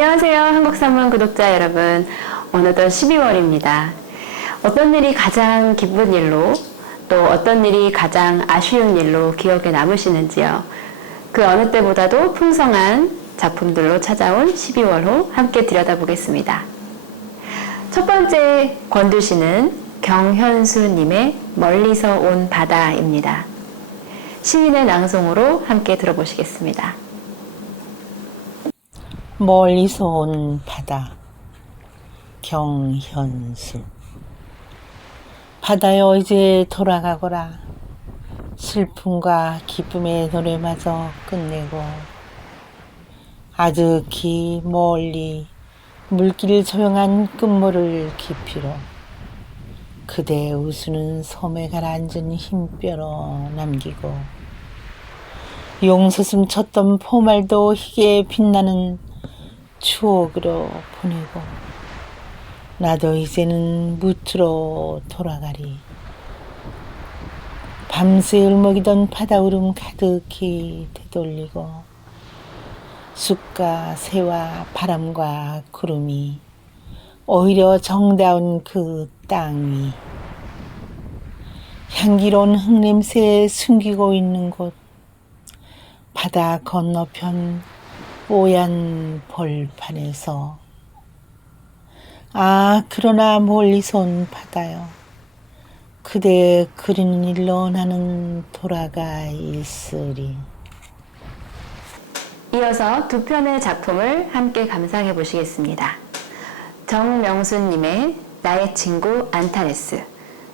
안녕하세요. 한국산문 구독자 여러분. 어느덧 12월입니다. 어떤 일이 가장 기쁜 일로 또 어떤 일이 가장 아쉬운 일로 기억에 남으시는지요. 그 어느 때보다도 풍성한 작품들로 찾아온 12월호 함께 들여다보겠습니다. 첫 번째 권두시는 경현수님의 멀리서 온 바다입니다. 시인의 낭송으로 함께 들어보시겠습니다. 멀리서 온 바다 경현수. 바다여 이제 돌아가거라. 슬픔과 기쁨의 노래마저 끝내고 아득히 멀리 물길 조용한 끝물을 깊이로 그대 웃으는 섬에 가라앉은 흰뼈로 남기고 용서슴 쳤던 포말도 희게 빛나는 추억으로 보내고 나도 이제는 무트로 돌아가리. 밤새 울먹이던 바다울음 가득히 되돌리고 숲과 새와 바람과 구름이 오히려 정다운 그 땅 위 향기로운 흙냄새 숨기고 있는 곳 바다 건너편 뽀얀 벌판에서 아 그러나 멀리서 온 바다요 그대 그리는 일로 나는 돌아가 있으리 이어서 두 편의 작품을 함께 감상해 보시겠습니다. 정명순님의 나의 친구 안타레스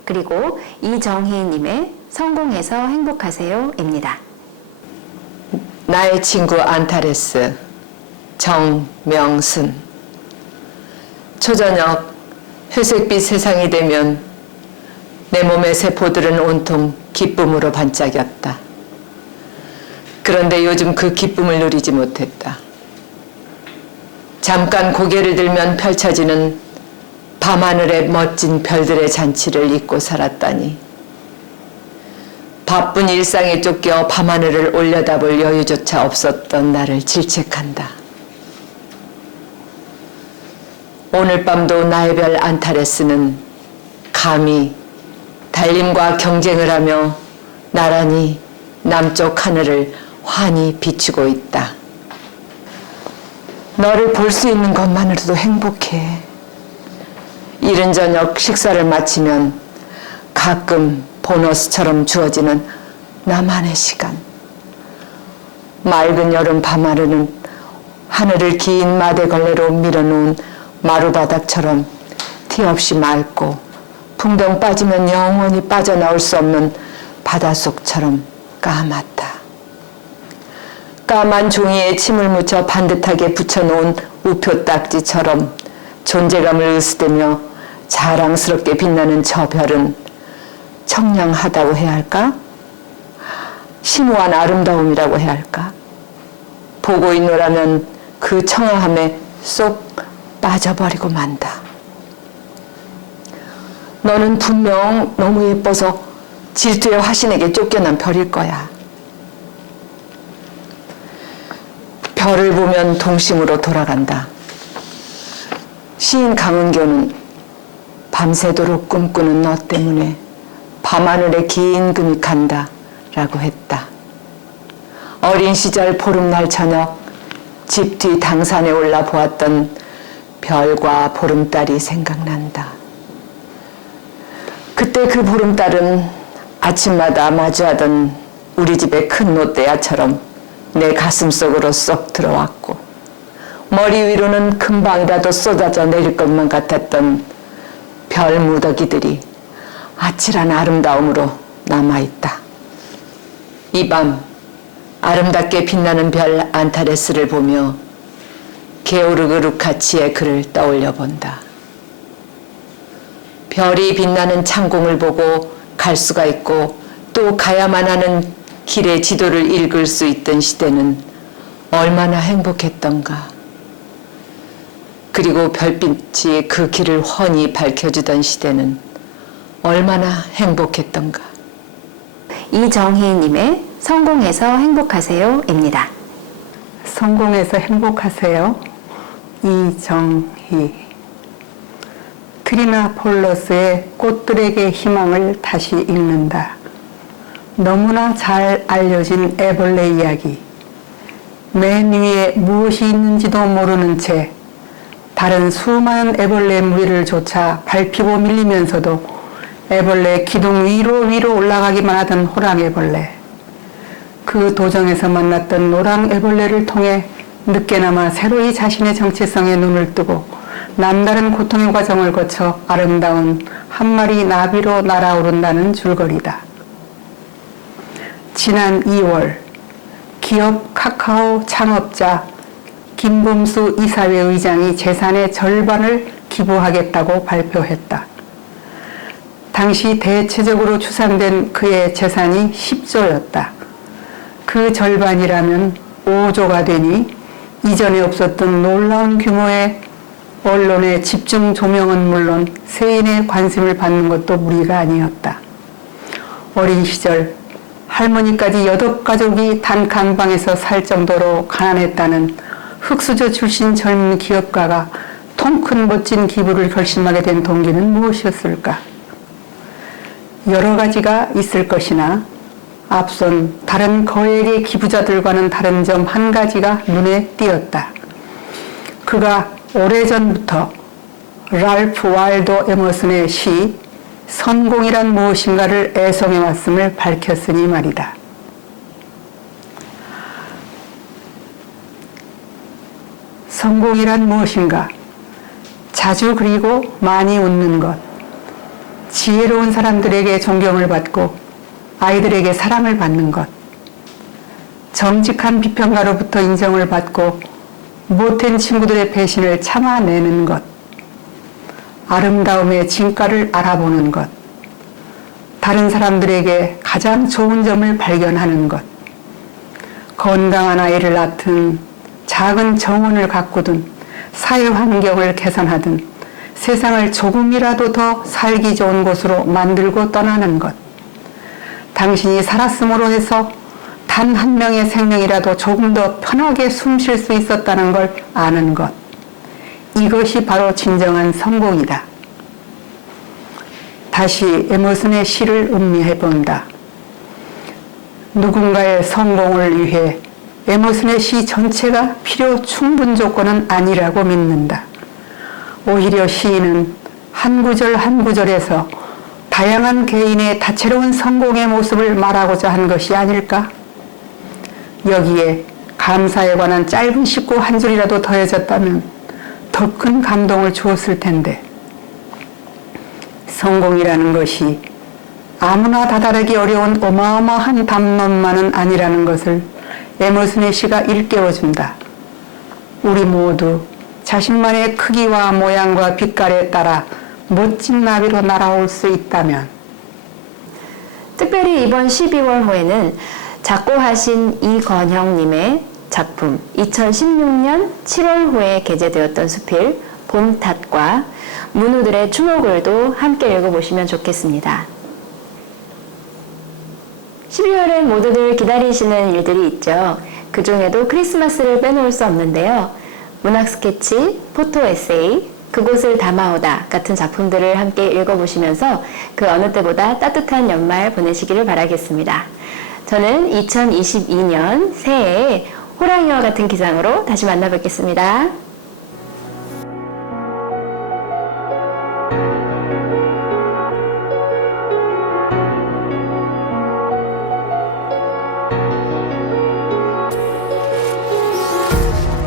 그리고 이정희님의 성공해서 행복하세요입니다. 나의 친구 안타레스 정명순 초저녁 회색빛 세상이 되면 내 몸의 세포들은 온통 기쁨으로 반짝였다. 그런데 요즘 그 기쁨을 누리지 못했다. 잠깐 고개를 들면 펼쳐지는 밤하늘의 멋진 별들의 잔치를 잊고 살았다니. 바쁜 일상에 쫓겨 밤하늘을 올려다볼 여유조차 없었던 나를 질책한다. 오늘 밤도 나의 별 안타레스는 감히 달림과 경쟁을 하며 나란히 남쪽 하늘을 환히 비추고 있다. 너를 볼 수 있는 것만으로도 행복해. 이른 저녁 식사를 마치면 가끔 보너스처럼 주어지는 나만의 시간. 맑은 여름 밤하늘은 하늘을 긴 마대걸레로 밀어놓은 마루바닥처럼 티 없이 맑고 풍덩 빠지면 영원히 빠져나올 수 없는 바닷속처럼 까맣다. 까만 종이에 침을 묻혀 반듯하게 붙여놓은 우표 딱지처럼 존재감을 으스대며 자랑스럽게 빛나는 저 별은 청량하다고 해야 할까? 심오한 아름다움이라고 해야 할까? 보고 있노라면 그 청아함에 쏙 빠져버리고 만다. 너는 분명 너무 예뻐서 질투의 화신에게 쫓겨난 별일 거야. 별을 보면 동심으로 돌아간다. 시인 강은교는 밤새도록 꿈꾸는 너 때문에 밤하늘에 긴 금이 간다 라고 했다. 어린 시절 보름날 저녁 집 뒤 당산에 올라 보았던 별과 보름달이 생각난다. 그때 그 보름달은 아침마다 마주하던 우리 집의 큰 롯데야처럼 내 가슴 속으로 쏙 들어왔고 머리 위로는 금방이라도 쏟아져 내릴 것만 같았던 별 무더기들이 아찔한 아름다움으로 남아있다. 이 밤 아름답게 빛나는 별 안타레스를 보며 게오르그 루카치의 글을 떠올려 본다. 별이 빛나는 창공을 보고 갈 수가 있고 또 가야만 하는 길의 지도를 읽을 수 있던 시대는 얼마나 행복했던가. 그리고 별빛이 그 길을 훤히 밝혀주던 시대는 얼마나 행복했던가. 이정희님의 성공해서 행복하세요입니다. 성공해서 행복하세요. 이정희 트리나폴러스의 꽃들에게 희망을 다시 읽는다. 너무나 잘 알려진 애벌레 이야기. 맨 위에 무엇이 있는지도 모르는 채 다른 수많은 애벌레 무리를 쫓아 밟히고 밀리면서도 애벌레 기둥 위로 위로 올라가기만 하던 호랑애벌레. 그 도정에서 만났던 노랑애벌레를 통해 늦게나마 새로이 자신의 정체성에 눈을 뜨고 남다른 고통의 과정을 거쳐 아름다운 한 마리 나비로 날아오른다는 줄거리다. 지난 2월 기업 카카오 창업자 김범수 이사회 의장이 재산의 절반을 기부하겠다고 발표했다. 당시 대체적으로 추산된 그의 재산이 10조였다. 그 절반이라면 5조가 되니 이전에 없었던 놀라운 규모의 언론의 집중 조명은 물론 세인의 관심을 받는 것도 무리가 아니었다. 어린 시절 할머니까지 여덟 가족이 단칸방에서 살 정도로 가난했다는 흑수저 출신 젊은 기업가가 통큰 멋진 기부를 결심하게 된 동기는 무엇이었을까? 여러 가지가 있을 것이나 앞선 다른 거액의 기부자들과는 다른 점 한 가지가 눈에 띄었다. 그가 오래전부터 랄프 와일더 에머슨의 시 성공이란 무엇인가를 애송해 왔음을 밝혔으니 말이다. 성공이란 무엇인가? 자주 그리고 많이 웃는 것. 지혜로운 사람들에게 존경을 받고 아이들에게 사랑을 받는 것. 정직한 비평가로부터 인정을 받고 못된 친구들의 배신을 참아내는 것. 아름다움의 진가를 알아보는 것. 다른 사람들에게 가장 좋은 점을 발견하는 것. 건강한 아이를 낳든 작은 정원을 가꾸든 사회 환경을 개선하든 세상을 조금이라도 더 살기 좋은 곳으로 만들고 떠나는 것. 당신이 살았음으로 해서 단 한 명의 생명이라도 조금 더 편하게 숨 쉴 수 있었다는 걸 아는 것. 이것이 바로 진정한 성공이다. 다시 에머슨의 시를 음미해 본다. 누군가의 성공을 위해 에머슨의 시 전체가 필요 충분 조건은 아니라고 믿는다. 오히려 시인은 한 구절 한 구절에서 다양한 개인의 다채로운 성공의 모습을 말하고자 한 것이 아닐까? 여기에 감사에 관한 짧은 식구 한 줄이라도 더해졌다면 더 큰 감동을 주었을 텐데 성공이라는 것이 아무나 다다르기 어려운 어마어마한 담론만은 아니라는 것을 에머슨의 시가 일깨워준다. 우리 모두 자신만의 크기와 모양과 빛깔에 따라 멋진 나비로 날아올 수 있다면 특별히 이번 12월 호에는 작고하신 이건형님의 작품 2016년 7월 호에 게재되었던 수필 봄탓과 문우들의 추모글도 함께 읽어보시면 좋겠습니다. 12월에 모두들 기다리시는 일들이 있죠. 그 중에도 크리스마스를 빼놓을 수 없는데요. 문학 스케치, 포토 에세이, 그곳을 담아오다 같은 작품들을 함께 읽어보시면서 그 어느 때보다 따뜻한 연말 보내시기를 바라겠습니다. 저는 2022년 새해에 호랑이와 같은 기상으로 다시 만나뵙겠습니다.